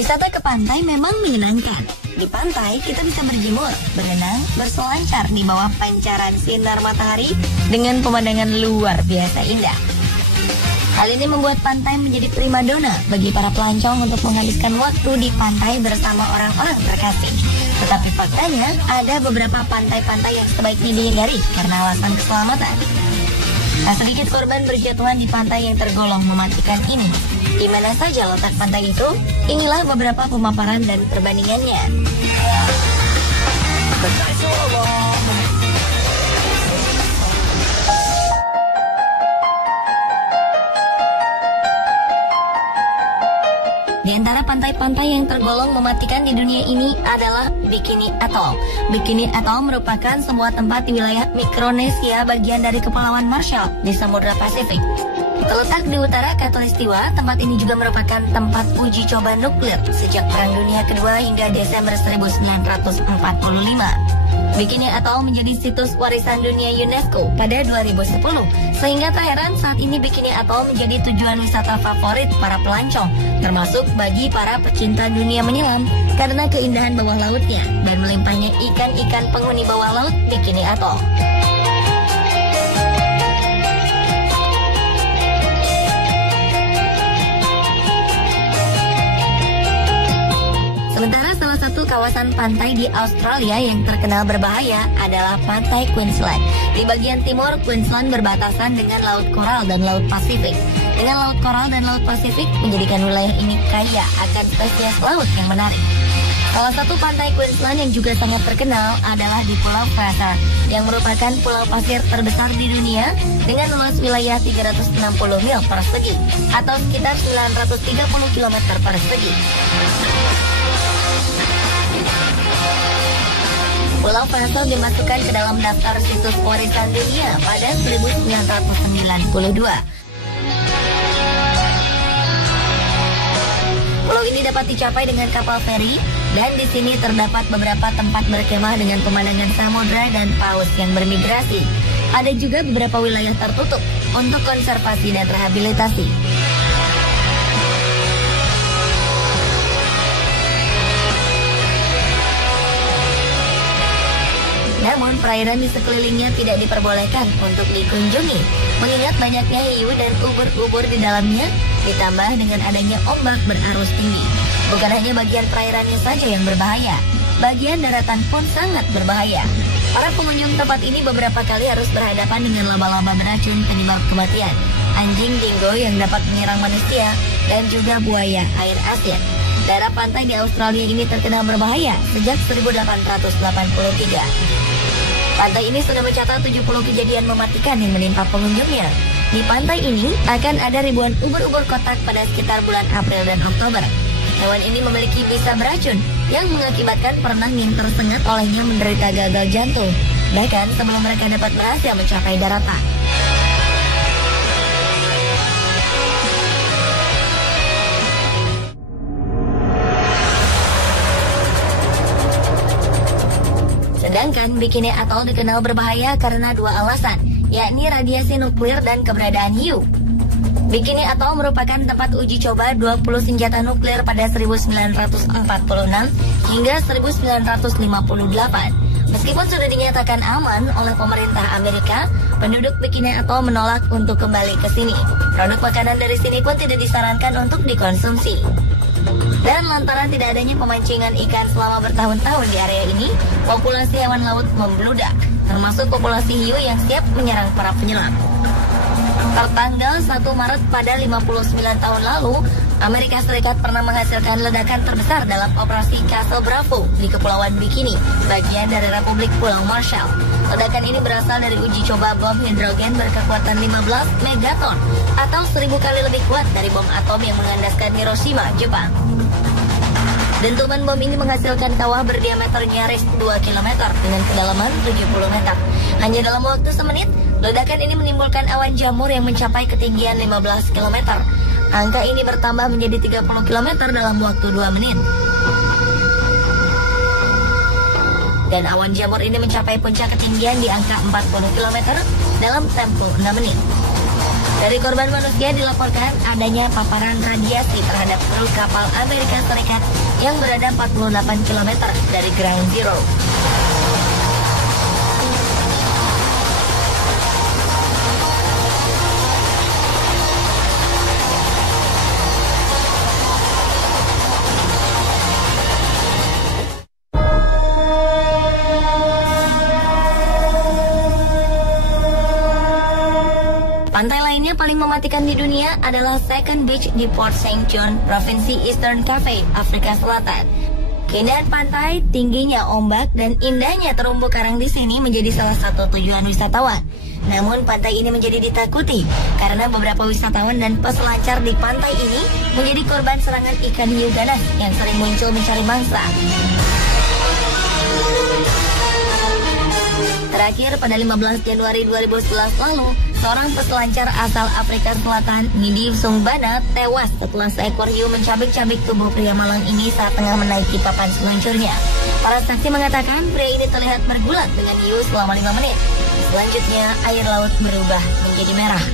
Wisata ke pantai memang menyenangkan. Di pantai kita bisa berjemur, berenang, berselancar di bawah pancaran sinar matahari dengan pemandangan luar biasa indah. Hal ini membuat pantai menjadi primadona bagi para pelancong untuk menghabiskan waktu di pantai bersama orang-orang terkasih. Tetapi faktanya, ada beberapa pantai-pantai yang sebaiknya dihindari karena alasan keselamatan. Tak sedikit korban berjatuhan di pantai yang tergolong mematikan ini. Di mana saja letak pantai itu? Inilah beberapa pemaparan dan perbandingannya. Di antara pantai-pantai yang tergolong mematikan di dunia ini adalah Bikini Atoll. Bikini Atoll merupakan sebuah tempat di wilayah Mikronesia bagian dari Kepulauan Marshall di Samudra Pasifik. Terletak di utara Khatulistiwa, tempat ini juga merupakan tempat uji coba nuklir sejak Perang Dunia Kedua hingga Desember 1945. Bikini Atoll menjadi situs warisan dunia UNESCO pada 2010, sehingga tak heran saat ini Bikini Atoll menjadi tujuan wisata favorit para pelancong, termasuk bagi para pecinta dunia menyelam karena keindahan bawah lautnya dan melimpahnya ikan-ikan penghuni bawah laut Bikini Atoll. Sementara salah satu kawasan pantai di Australia yang terkenal berbahaya adalah Pantai Queensland. Di bagian timur, Queensland berbatasan dengan Laut Koral dan Laut Pasifik. Dengan Laut Koral dan Laut Pasifik menjadikan wilayah ini kaya akan spesies laut yang menarik. Salah satu pantai Queensland yang juga sangat terkenal adalah di Pulau Fraser, yang merupakan pulau pasir terbesar di dunia dengan luas wilayah 360 mil persegi atau sekitar 930 km persegi. Pulau Fraser dimasukkan ke dalam daftar situs warisan dunia pada 1992. Pulau ini dapat dicapai dengan kapal feri dan di sini terdapat beberapa tempat berkemah dengan pemandangan samudra dan paus yang bermigrasi. Ada juga beberapa wilayah tertutup untuk konservasi dan rehabilitasi. Namun perairan di sekelilingnya tidak diperbolehkan untuk dikunjungi, mengingat banyaknya hiu dan ubur-ubur di dalamnya, ditambah dengan adanya ombak berarus tinggi. Bukan hanya bagian perairannya saja yang berbahaya, bagian daratan pun sangat berbahaya. Para pengunjung tempat ini beberapa kali harus berhadapan dengan laba-laba beracun penyebab kematian, anjing dingo yang dapat menyerang manusia, dan juga buaya air asin. Daerah pantai di Australia ini terkenal berbahaya sejak 1883. Pantai ini sudah mencatat 70 kejadian mematikan yang menimpa pengunjungnya. Di pantai ini akan ada ribuan ubur-ubur kotak pada sekitar bulan April dan Oktober. Hewan ini memiliki bisa beracun yang mengakibatkan perenang yang tersengat olehnya menderita gagal jantung, bahkan sebelum mereka dapat berhasil mencapai daratan. Sedangkan Bikini Atoll dikenal berbahaya karena dua alasan, yakni radiasi nuklir dan keberadaan hiu. Bikini Atoll merupakan tempat uji coba 20 senjata nuklir pada 1946 hingga 1958. Meskipun sudah dinyatakan aman oleh pemerintah Amerika, penduduk Bikini Atoll menolak untuk kembali ke sini. Produk makanan dari sini pun tidak disarankan untuk dikonsumsi. Dan lantaran tidak adanya pemancingan ikan selama bertahun-tahun di area ini, populasi hewan laut membludak, termasuk populasi hiu yang siap menyerang para penyelam. Tertanggal 1 Maret pada 59 tahun lalu, Amerika Serikat pernah menghasilkan ledakan terbesar dalam operasi Castle Bravo di Kepulauan Bikini, bagian dari Republik Pulau Marshall. Ledakan ini berasal dari uji coba bom hidrogen berkekuatan 15 megaton atau 1000 kali lebih kuat dari bom atom yang mengandaskan Hiroshima, Jepang. Dentuman bom ini menghasilkan kawah berdiameter nyaris 2 km dengan kedalaman 70 meter. Hanya dalam waktu semenit, ledakan ini menimbulkan awan jamur yang mencapai ketinggian 15 km. Angka ini bertambah menjadi 30 km dalam waktu 2 menit. Dan awan jamur ini mencapai puncak ketinggian di angka 40 km dalam tempo 6 menit. Dari korban manusia dilaporkan adanya paparan radiasi terhadap kru kapal Amerika Serikat yang berada 48 km dari Ground Zero. Pantai lainnya paling mematikan di dunia adalah Second Beach di Port Saint John, Provinsi Eastern Cape, Afrika Selatan. Keindahan pantai, tingginya ombak, dan indahnya terumbu karang di sini menjadi salah satu tujuan wisatawan. Namun pantai ini menjadi ditakuti karena beberapa wisatawan dan peselancar di pantai ini menjadi korban serangan ikan hiu ganas yang sering muncul mencari mangsa. Terakhir pada 15 Januari 2011 lalu, seorang peselancar asal Afrika Selatan, Nidi Sungbana, tewas setelah seekor hiu mencabik-cabik tubuh pria malang ini saat tengah menaiki papan seluncurnya. Para saksi mengatakan pria ini terlihat bergulat dengan hiu selama 5 menit. Selanjutnya, air laut berubah menjadi merah.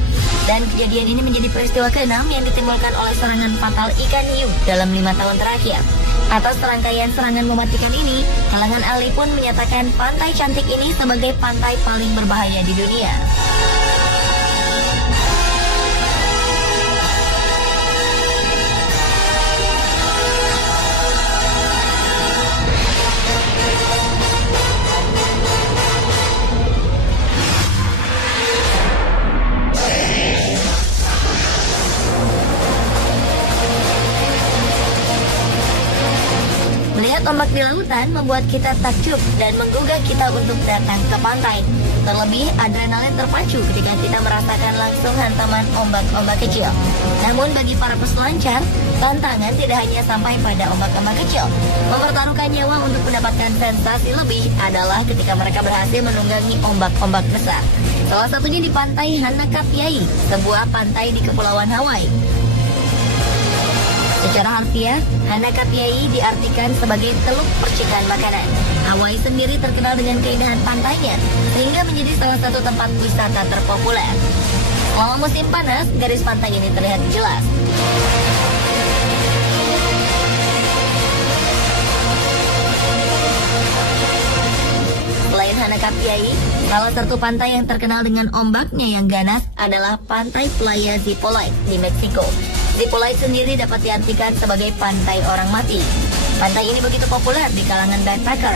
Dan kejadian ini menjadi peristiwa ke-6 yang ditimbulkan oleh serangan fatal ikan hiu dalam 5 tahun terakhir. Atas serangkaian serangan mematikan ini, kalangan ahli pun menyatakan pantai cantik ini sebagai pantai paling berbahaya di dunia. Melihat ombak di lautan membuat kita takjub dan menggugah kita untuk datang ke pantai. Terlebih, adrenalin terpacu ketika kita merasakan langsung hantaman ombak-ombak kecil. Namun bagi para peselancar, tantangan tidak hanya sampai pada ombak-ombak kecil. Mempertaruhkan nyawa untuk mendapatkan sensasi lebih adalah ketika mereka berhasil menunggangi ombak-ombak besar. Salah satunya di pantai Hanakapiai, sebuah pantai di Kepulauan Hawaii. Secara harfiah, Hanakapiai diartikan sebagai teluk percikan makanan. Hawaii sendiri terkenal dengan keindahan pantainya, sehingga menjadi salah satu tempat wisata terpopuler. Selama musim panas, garis pantai ini terlihat jelas. Selain Hanakapiai, salah satu pantai yang terkenal dengan ombaknya yang ganas adalah Pantai Playa Zipolite di Meksiko. Zipolite sendiri dapat diartikan sebagai pantai orang mati. Pantai ini begitu populer di kalangan backpacker.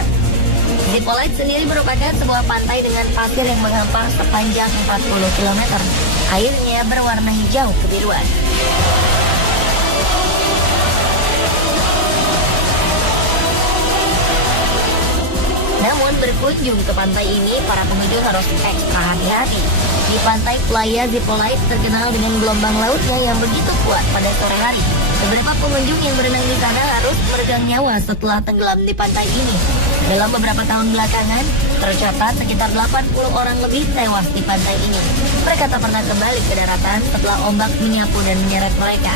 Zipolite sendiri merupakan sebuah pantai dengan pasir yang menghampar sepanjang 40 km. Airnya berwarna hijau kebiruan. Namun berkunjung ke pantai ini, para pengunjung harus ekstra hati-hati. Di pantai Playa Zipolite terkenal dengan gelombang lautnya yang begitu kuat pada sore hari. Beberapa pengunjung yang berenang di sana harus meregang nyawa setelah tenggelam di pantai ini. Dalam beberapa tahun belakangan, tercatat sekitar 80 orang lebih tewas di pantai ini. Mereka tak pernah kembali ke daratan setelah ombak menyapu dan menyeret mereka.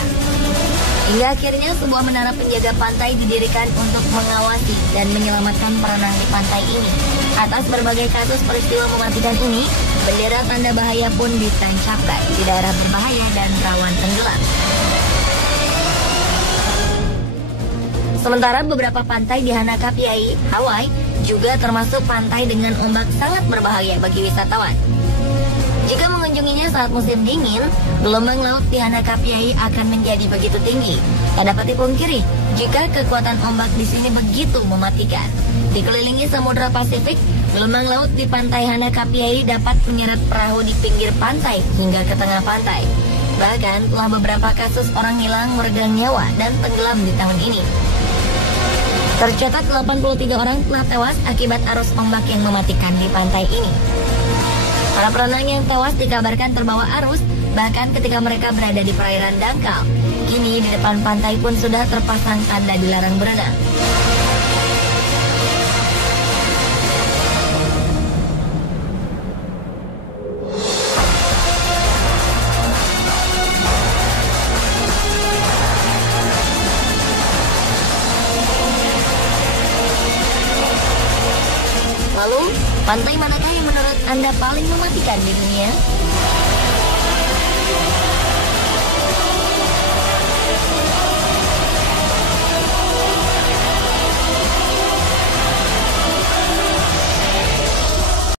Hingga akhirnya sebuah menara penjaga pantai didirikan untuk mengawasi dan menyelamatkan perenang di pantai ini. Atas berbagai kasus peristiwa mematikan ini, bendera tanda bahaya pun ditancapkan di daerah berbahaya dan rawan tenggelam. Sementara beberapa pantai di Hanakapiai, Hawaii, juga termasuk pantai dengan ombak sangat berbahaya bagi wisatawan. Jika mengunjunginya saat musim dingin, gelombang laut di Hanakapiai akan menjadi begitu tinggi. Tak dapat dipungkiri jika kekuatan ombak di sini begitu mematikan. Dikelilingi Samudra Pasifik, gelombang laut di pantai Hanakapiai dapat menyeret perahu di pinggir pantai hingga ke tengah pantai. Bahkan telah beberapa kasus orang hilang, meregang nyawa, dan tenggelam di tahun ini. Tercatat 83 orang telah tewas akibat arus ombak yang mematikan di pantai ini. Para perenang yang tewas dikabarkan terbawa arus, bahkan ketika mereka berada di perairan dangkal. Kini di depan pantai pun sudah terpasang tanda dilarang berenang. Lalu, pantai manakah yang menurut Anda paling mematikan di dunia?